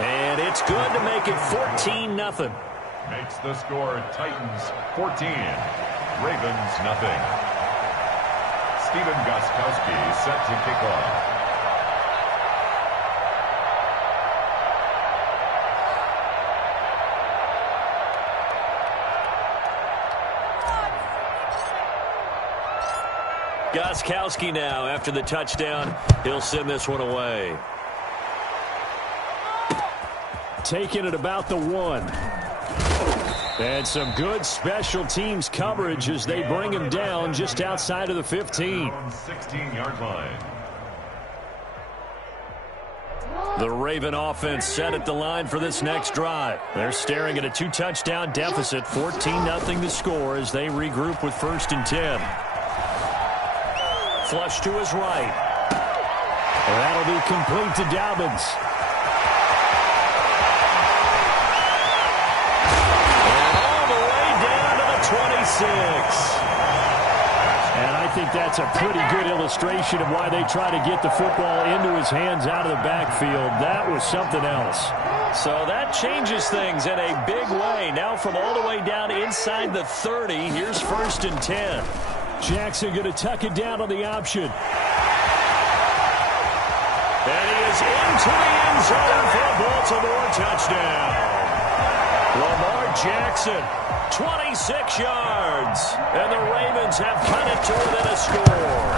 And it's good to make it 14-0. Makes the score Titans 14, Ravens nothing. Steven Gostkowski set to kick off. Gostkowski now after the touchdown. He'll send this one away. Taking it about the 1. And some good special teams coverage as they bring him down just outside of the 15. 16-yard line. The Raven offense set at the line for this next drive. They're staring at a 2-touchdown deficit, 14-0 the score as they regroup with 1st and 10. Flush to his right. That'll be complete to Dobbins. And all the way down to the 26. And I think that's a pretty good illustration of why they try to get the football into his hands out of the backfield. That was something else. So that changes things in a big way. Now from all the way down inside the 30, here's 1st and 10. Jackson going to tuck it down on the option. And he is into the end zone for a Baltimore touchdown. Lamar Jackson, 26 yards. And the Ravens have cut it to within a score.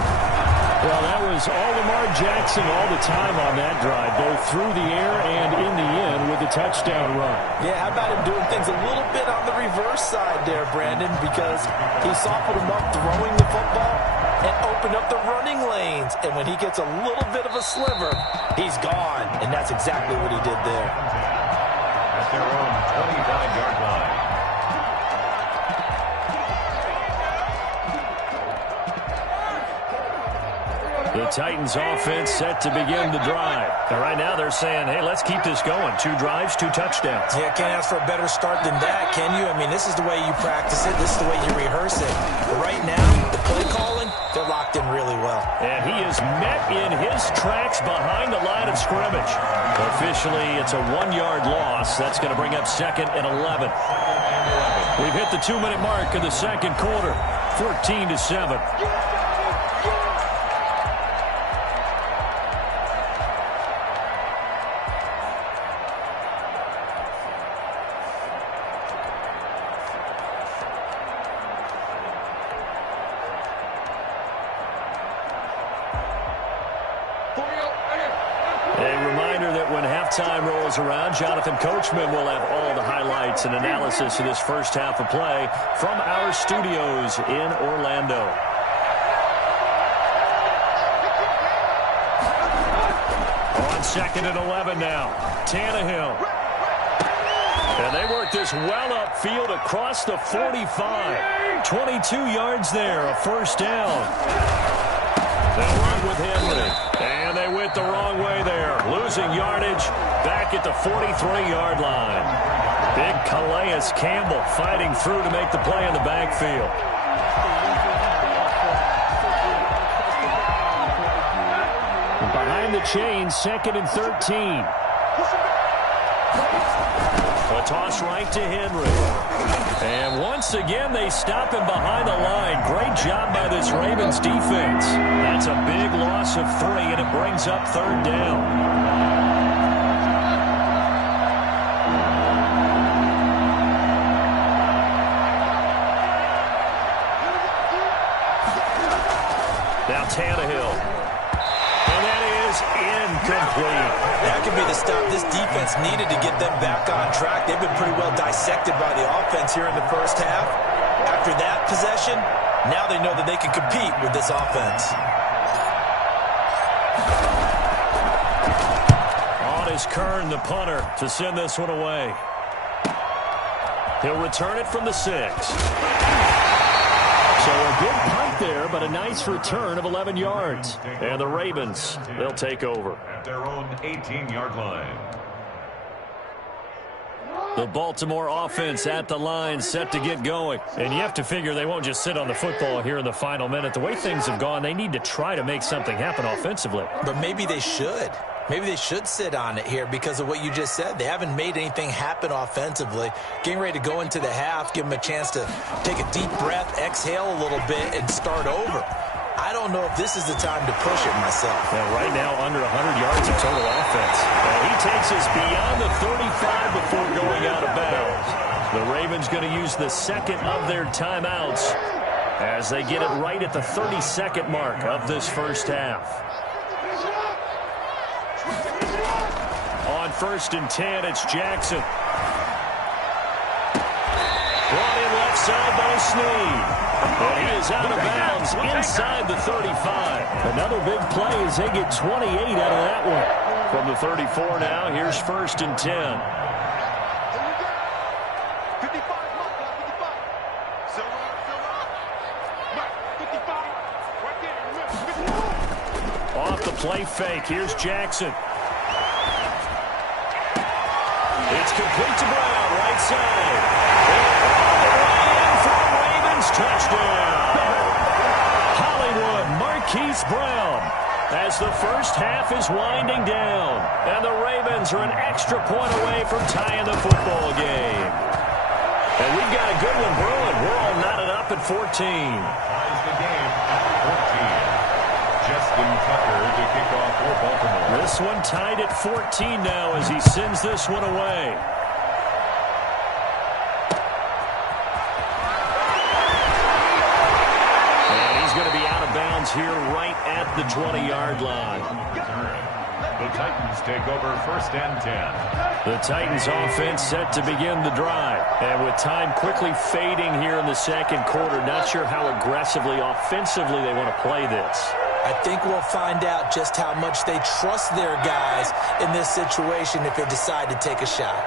Well, that was all Lamar Jackson all the time on that drive, both through the air and in the end with the touchdown run. Yeah, how about him doing things a little bit on the reverse side there, Brandon, because he softened him up throwing the football and opened up the running lanes. And when he gets a little bit of a sliver, he's gone. And that's exactly what he did there. At their own 25-yard line. The Titans offense set to begin the drive. And right now they're saying, hey, let's keep this going. 2 drives, 2 touchdowns. Yeah, can't ask for a better start than that, can you? I mean, this is the way you practice it. This is the way you rehearse it. But right now, the play calling, they're locked in really well. And he is met in his tracks behind the line of scrimmage. Officially, it's a 1-yard loss. That's going to bring up 2nd and 11. We've hit the 2-minute mark of the second quarter. 14-7. Time rolls around. Jonathan Coachman will have all the highlights and analysis of this first half of play from our studios in Orlando. On 2nd and 11 now. Tannehill. And they work this well upfield across the 45. 22 yards there, a 1st down. They'll run with Henry. And they went the wrong way there. Losing yardage back at the 43-yard line. Big Calais Campbell fighting through to make the play in the backfield. Behind the chains, 2nd and 13. A toss right to Henry. And once again, they stop him behind the line. Great job by this Ravens defense. That's a big loss of 3, and it brings up 3rd down. Now Tannehill. And that is incomplete. That could be the stop this defense needed to get them back on track. They've been pretty well dissected by the offense here in the first half. After that possession, now they know that they can compete with this offense. On is Kern, the punter, to send this one away. He'll return it from the 6. So a good punt there, but a nice return of 11 yards. And the Ravens, they'll take over. At their own 18-yard line. The Baltimore offense at the line, set to get going. And you have to figure they won't just sit on the football here in the final minute. The way things have gone, they need to try to make something happen offensively. But maybe they should. Maybe they should sit on it here because of what you just said. They haven't made anything happen offensively. Getting ready to go into the half, give them a chance to take a deep breath, exhale a little bit, and start over. I don't know if this is the time to push it myself. Now, right now, under 100 yards of total offense. And he takes us beyond the 35 before going out of bounds. The Ravens going to use the second of their timeouts as they get it right at the 32nd mark of this first half. On 1st and 10, it's Jackson. Brought in left side by Snead. And he is out of bounds inside the 35. Another big play as they get 28 out of that one. From the 34 now, here's 1st and 10. Off the play fake, here's Jackson. It's complete to Brown, right side. And for the Ravens, touchdown. Hollywood Marquise Brown as the first half is winding down. And the Ravens are an extra point away from tying the football game. And we've got a good one brewing. We're all knotted up at 14. Ties the game at 14. Justin Tucker to kick off for Baltimore. This one tied at 14 now as he sends this one away. And he's going to be out of bounds here right at the 20-yard line. The Titans take over 1st and 10. The Titans offense set to begin the drive. And with time quickly fading here in the second quarter, not sure how aggressively, offensively they want to play this. I think we'll find out just how much they trust their guys in this situation if they decide to take a shot.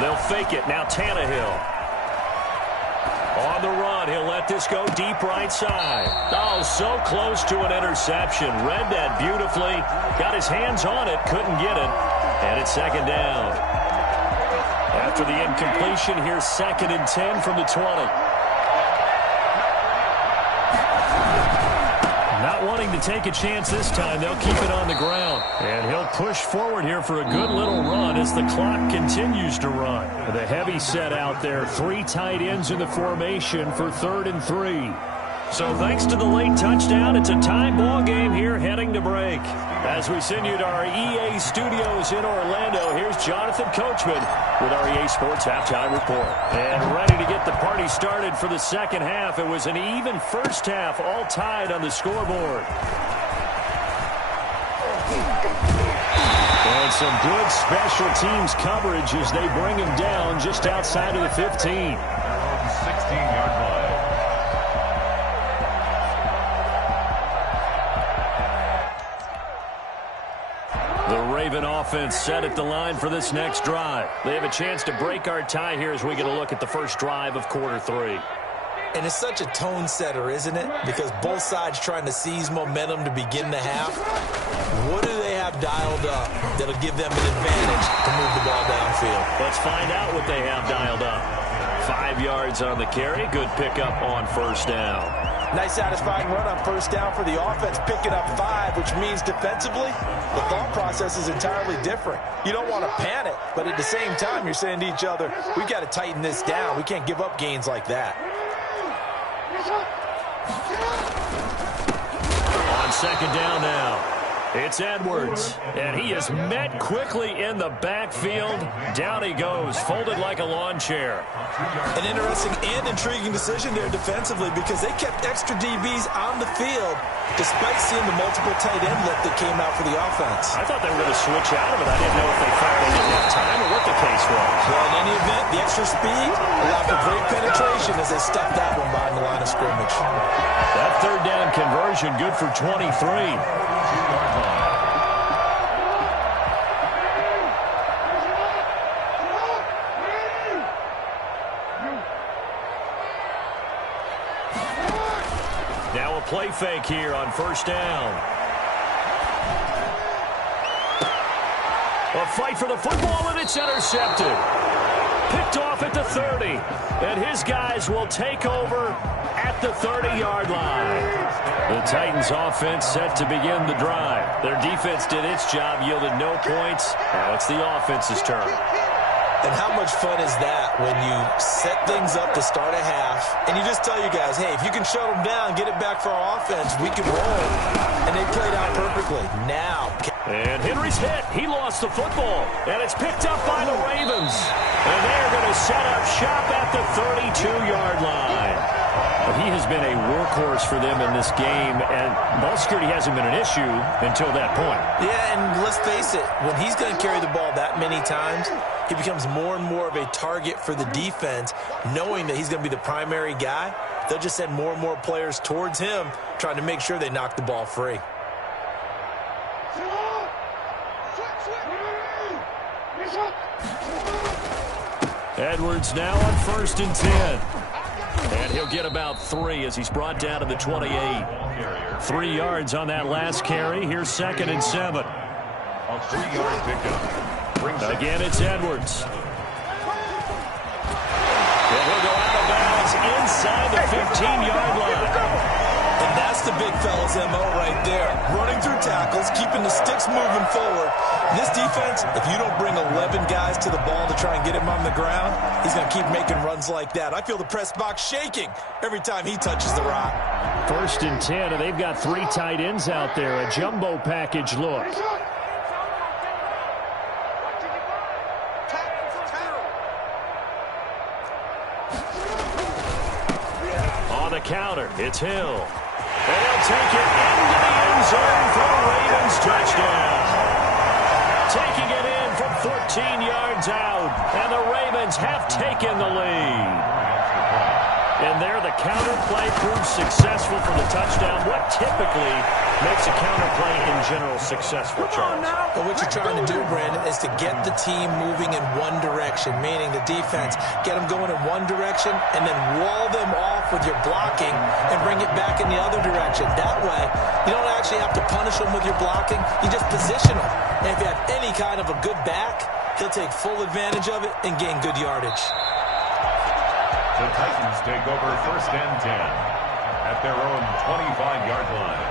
They'll fake it. Now Tannehill. On the run, he'll let this go deep right side. Oh, so close to an interception. Read that beautifully. Got his hands on it, couldn't get it. And it's 2nd down. After the incompletion, here's 2nd and 10 from the 20. Not wanting to take a chance this time, they'll keep it on the ground. And he'll push forward here for a good little run as the clock continues to run. The heavy set out there, 3 tight ends in the formation for 3rd and 3. So thanks to the late touchdown, it's a tie ball game here heading to break. As we send you to our EA studios in Orlando, here's Jonathan Coachman with our EA Sports Halftime Report. And ready to get the party started for the second half. It was an even first half, all tied on the scoreboard. And some good special teams coverage as they bring him down just outside of the 15. 16-yard line. The Raven offense set at the line for this next drive. They have a chance to break our tie here as we get a look at the first drive of quarter 3. And it's such a tone setter, isn't it? Because both sides trying to seize momentum to begin the half. What do they have dialed up that'll give them an advantage to move the ball downfield? Let's find out what they have dialed up. 5 yards on the carry. Good pickup on 1st down. Nice satisfying run on 1st down for the offense, picking up 5, which means defensively, the thought process is entirely different. You don't want to panic, but at the same time, you're saying to each other, we've got to tighten this down. We can't give up gains like that. On 2nd down now. It's Edwards, and he is met quickly in the backfield. Down he goes, folded like a lawn chair. An interesting and intriguing decision there defensively because they kept extra DBs on the field despite seeing the multiple tight end lift that came out for the offense. I thought they were going to switch out of it. I didn't know if they thought they didn't have time or what the case was. Well, in any event, the extra speed allowed for great penetration as they stuffed that one behind the line of scrimmage. That 3rd down conversion good for 23. 2-yard line. Now a play fake here on 1st down. A fight for the football, and it's intercepted. Picked off at the 30. And his guys will take over at the 30-yard line. The Titans offense set to begin the drive. Their defense did its job, yielded no points. Now it's the offense's turn. And how much fun is that when you set things up to start a half and you just tell you guys, hey, if you can shut them down, get it back for our offense, we can roll. And they played out perfectly. Now. And Henry's hit. He lost the football. And it's picked up by the Ravens. And they're going to set up shop at the 32-yard line. But he has been a workhorse for them in this game, and ball security hasn't been an issue until that point. Yeah, and let's face it, when he's going to carry the ball that many times, he becomes more and more of a target for the defense, knowing that he's going to be the primary guy. They'll just send more and more players towards him, trying to make sure they knock the ball free. Edwards now on 1st and 10. And he'll get about 3 as he's brought down to the 28. 3 yards on that last carry. Here's 2nd and 7. A 3-yard pickup. Again, it's Edwards. And he'll go out of bounds inside the 15-yard line. And that's the big fella's MO right there. Running through tackles, keeping the sticks moving forward. This defense, if you don't bring 11 guys to the ball to try and get him on the ground, he's going to keep making runs like that. I feel the press box shaking every time he touches the rock. 1st and 10, and they've got 3 tight ends out there. A jumbo package look. On the counter, it's Hill. And he'll take it into the end zone for a Ravens touchdown. Taking it in from 14 yards out, and the Ravens have taken the lead. And there, the counter play proves successful for the touchdown. What typically makes a counter play in general successful, Charles? But what you're trying to do, Brandon, is to get the team moving in one direction, meaning the defense, get them going in one direction, and then wall them off with your blocking and bring it back in the other direction. That way, you don't actually have to punish them with your blocking. You just position them. And if you have any kind of a good back, he'll take full advantage of it and gain good yardage. The Titans take over 1st and 10 at their own 25-yard line.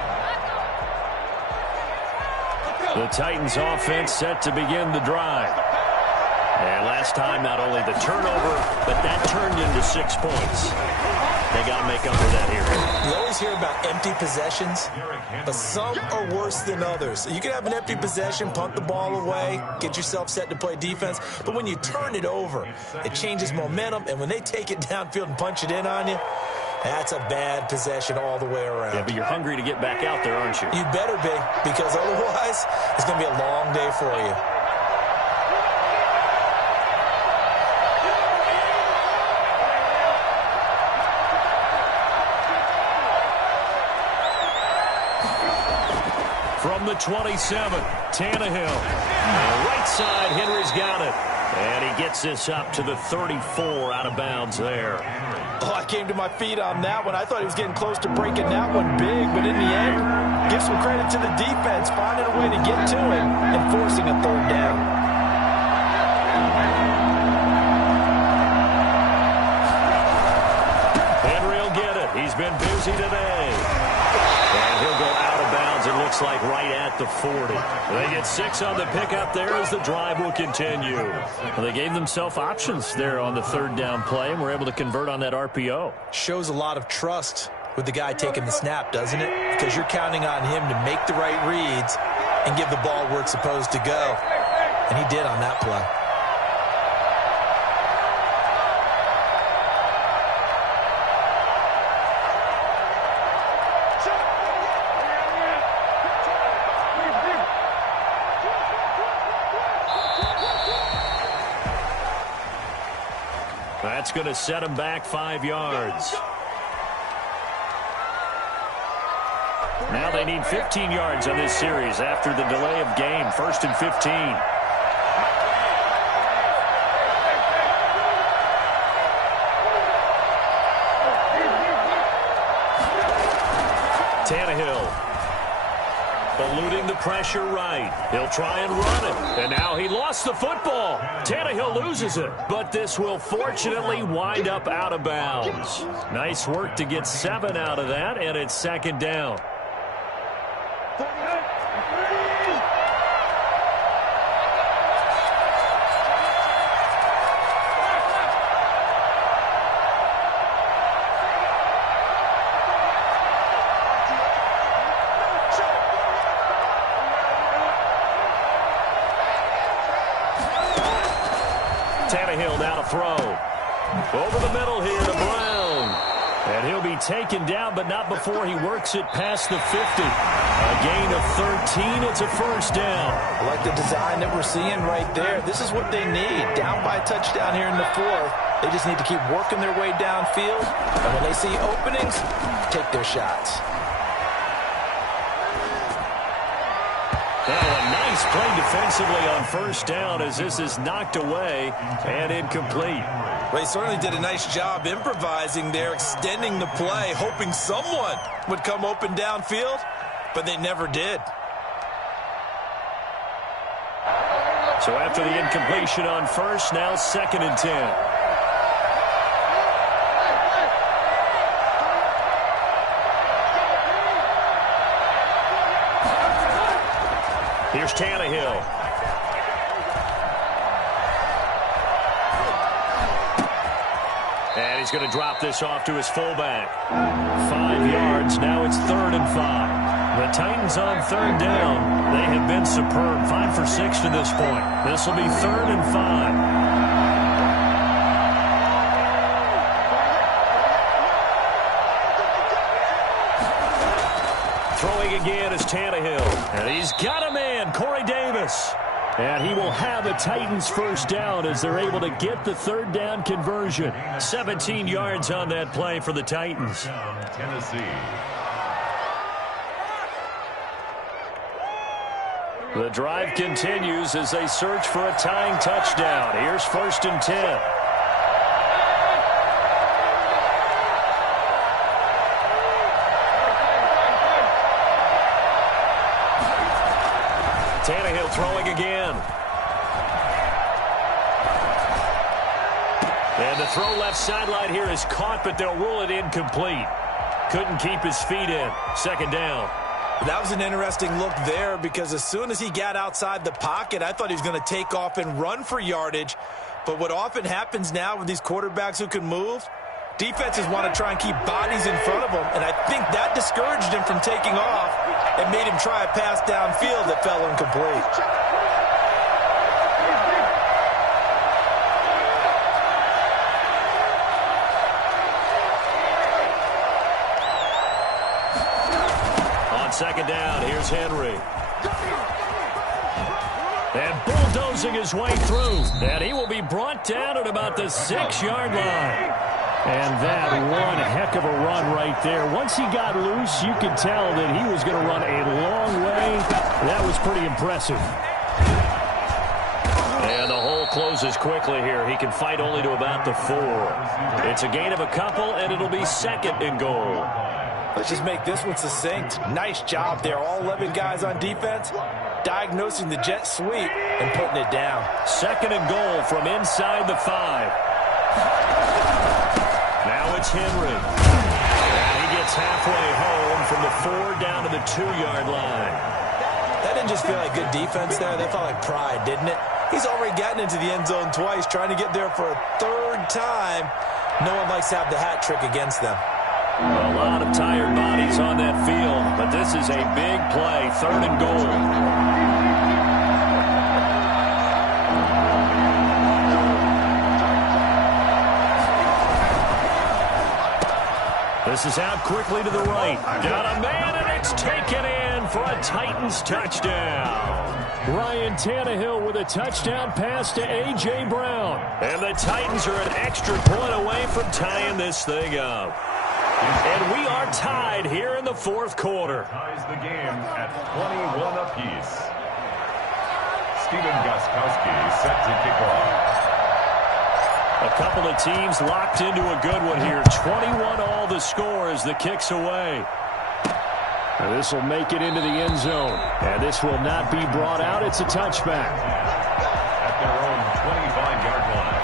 The Titans offense set to begin the drive. And last time, not only the turnover, but that turned into 6 points. They got to make up for that here. You always hear about empty possessions, but some are worse than others. You can have an empty possession, punt the ball away, get yourself set to play defense, but when you turn it over, it changes momentum, and when they take it downfield and punch it in on you, that's a bad possession all the way around. Yeah, but you're hungry to get back out there, aren't you? You better be, because otherwise, it's going to be a long day for you. From the 27, Tannehill. Right side, Henry's got it. And he gets this up to the 34 out of bounds there. Oh, I came to my feet on that one. I thought he was getting close to breaking that one big, but in the end, give some credit to the defense, finding a way to get to him and forcing a 3rd down. Henry will get it. He's been busy today. And he'll go out of bounds, it looks like, right at the 40. They get 6 on the pickup there as the drive will continue. Well, they gave themselves options there on the 3rd down play, and were able to convert on that RPO. Shows a lot of trust with the guy taking the snap, doesn't it? Because you're counting on him to make the right reads and give the ball where it's supposed to go. And he did on that play. That's going to set him back 5 yards. Now they need 15 yards on this series after the delay of game. 1st and 15. Tannehill. Eluding the pressure right. He'll try and run it. And now he lost the football. Tannehill loses it. But this will fortunately wind up out of bounds. Nice work to get 7 out of that, and it's second down. Tannehill now to throw. Over the middle here to Brown. And he'll be taken down, but not before he works it past the 50. A gain of 13. It's a first down. I like the design that we're seeing right there. This is what they need. Down by a touchdown here in the fourth. They just need to keep working their way downfield. And when they see openings, take their shots. Now a nice play defensively on first down as this is knocked away and incomplete. Well, he certainly did a nice job improvising there, extending the play, hoping someone would come open downfield, but they never did. So after the incompletion on first, now 2nd and 10. Here's Tannehill. And he's going to drop this off to his fullback. 5 yards. Now it's 3rd and 5. The Titans on 3rd down. They have been superb. 5 for 6 to this point. This will be 3rd and 5. Throwing again is Tannehill. And he's got a man, Corey Davis. And he will have the Titans first down as they're able to get the 3rd down conversion. 17 yards on that play for the Titans. Tennessee. The drive continues as they search for a tying touchdown. Here's 1st and 10. Tannehill throwing again. And the throw left sideline here is caught, but they'll rule it incomplete. Couldn't keep his feet in. 2nd down. That was an interesting look there because as soon as he got outside the pocket, I thought he was going to take off and run for yardage. But what often happens now with these quarterbacks who can move, defenses want to try and keep bodies in front of them, and I think that discouraged him from taking off and made him try a pass downfield that fell incomplete. On 2nd down, here's Henry. And bulldozing his way through. And he will be brought down at about the 6-yard line. And that one heck of a run right there. Once he got loose, you could tell that he was going to run a long way. That was pretty impressive. And the hole closes quickly here. He can fight only to about the 4. It's a gain of a couple, and it'll be 2nd and goal. Let's just make this one succinct. Nice job there. All 11 guys on defense diagnosing the jet sweep and putting it down. 2nd and goal from inside the 5. Now it's Henry. And he gets halfway home from the 4 down to the 2-yard line. That didn't just feel like good defense there. That felt like pride, didn't it? He's already gotten into the end zone twice, trying to get there for a 3rd time. No one likes to have the hat trick against them. A lot of tired bodies on that field, but this is a big play. 3rd and goal. This is out quickly to the right. Got a man, and it's taken in for a Titans touchdown. Ryan Tannehill with a touchdown pass to A.J. Brown. And the Titans are an extra point away from tying this thing up. And we are tied here in the 4th quarter. Ties the game at 21 apiece. Steven Gostkowski set to kick off. A couple of teams locked into a good one here. 21 all the score as the kick's away. And this will make it into the end zone. And this will not be brought out. It's a touchback. At their own 25-yard line.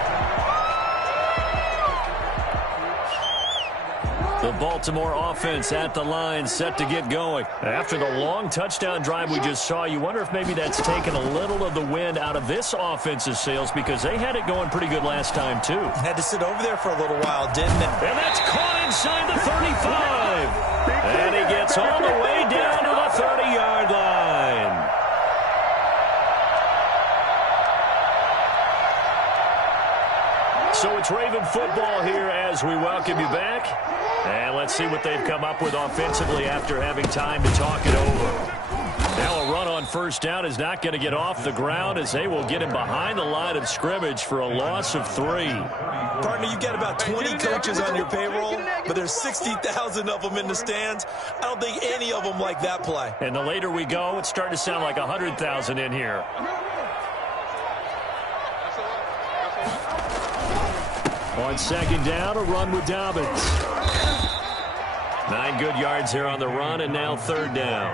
The Baltimore offense at the line, set to get going. After the long touchdown drive we just saw, you wonder if maybe that's taken a little of the wind out of this offense's sails, because they had it going pretty good last time, too. Had to sit over there for a little while, didn't it? And that's caught inside the 35. And he gets all the way down to the 30-yard line. So it's Raven football here as we welcome you back. And let's see what they've come up with offensively after having time to talk it over. Now a run on first down is not going to get off the ground, as they will get him behind the line of scrimmage for a loss of 3. Partner, you got about 20 coaches on your payroll, but there's 60,000 of them in the stands. I don't think any of them like that play. And the later we go, it's starting to sound like 100,000 in here. On second down, a run with Dobbins. 9 good yards here on the run, and now third down.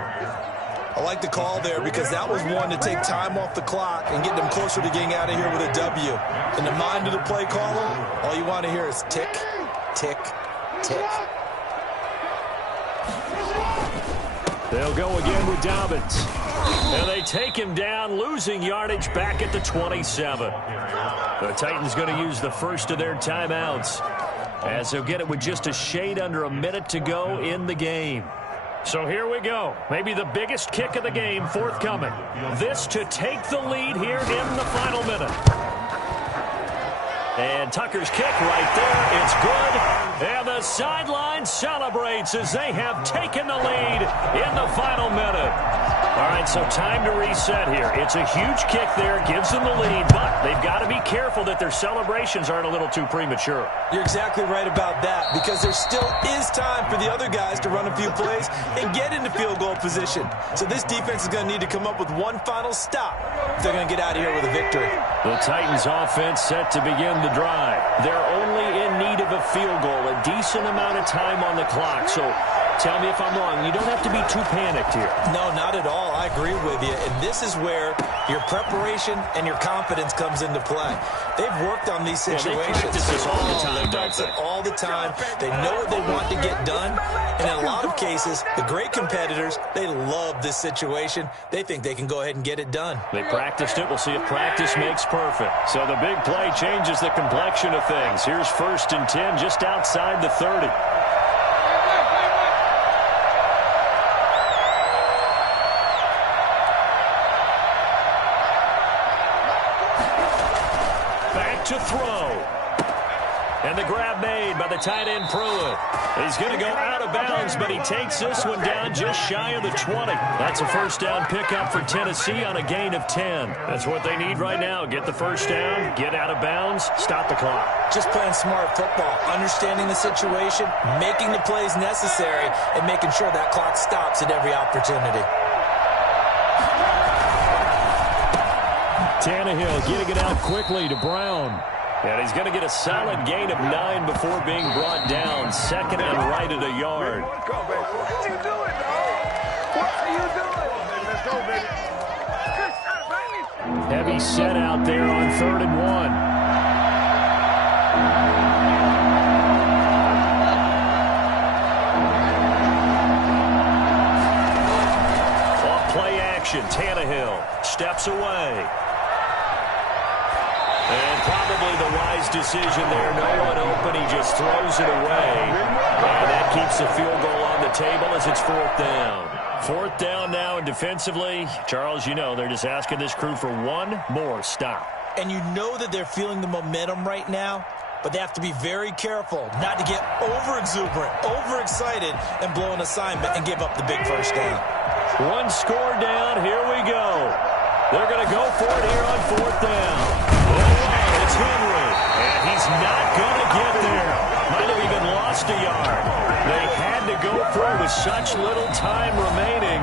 I like the call there because that was one to take time off the clock and get them closer to getting out of here with a W. In the mind of the play caller, all you want to hear is tick, tick, tick. They'll go again with Dobbins. And they take him down, losing yardage back at the 27. The Titans going to use the first of their timeouts, as they'll get it with just a shade under a minute to go in the game. So here we go. Maybe the biggest kick of the game forthcoming. This to take the lead here in the final minute. And Tucker's kick right there. It's good. And the sideline celebrates as they have taken the lead in the final minute. All right, so time to reset here. It's a huge kick there, gives them the lead, but they've got to be careful that their celebrations aren't a little too premature. You're exactly right about that, because there still is time for the other guys to run a few plays and get into field goal position. So this defense is going to need to come up with one final stop if they're going to get out of here with a victory. The Titans offense set to begin the drive. They're only in need of a field goal, a decent amount of time on the clock. So tell me if I'm wrong. You don't have to be too panicked here. No, not at all. I agree with you. And this is where your preparation and your confidence comes into play. They've worked on these situations. They practice this all the time, They practice it all the time. They know what they want to get done. And in a lot of cases, the great competitors, they love this situation. They think they can go ahead and get it done. They practiced it. We'll see if practice makes perfect. So the big play changes the complexion of things. Here's 1st and 10 just outside the 30. To throw. And the grab made by the tight end Pruitt. He's going to go out of bounds, but he takes this one down just shy of the 20. That's a first down pickup for Tennessee on a gain of 10. That's what they need right now. Get the first down, get out of bounds, stop the clock. Just playing smart football, understanding the situation, making the plays necessary, and making sure that clock stops at every opportunity. Tannehill getting it out quickly to Brown. And he's going to get a solid gain of 9 before being brought down. Second and right at a yard. What are you doing, dog? What are you doing? Let's go, baby. Heavy set out there on 3rd and 1. Off play action. Tannehill steps away. And probably the wise decision there. No one open. He just throws it away. And that keeps the field goal on the table as it's 4th down. 4th down now, and defensively, Charles, you know, they're just asking this crew for one more stop. And you know that they're feeling the momentum right now, but they have to be very careful not to get over-exuberant, overexcited, and blow an assignment and give up the big first down. One score down. Here we go. They're going to go for it here on 4th down. It's Henry, and he's not going to get there. Might have even lost a yard. They had to go for it with such little time remaining,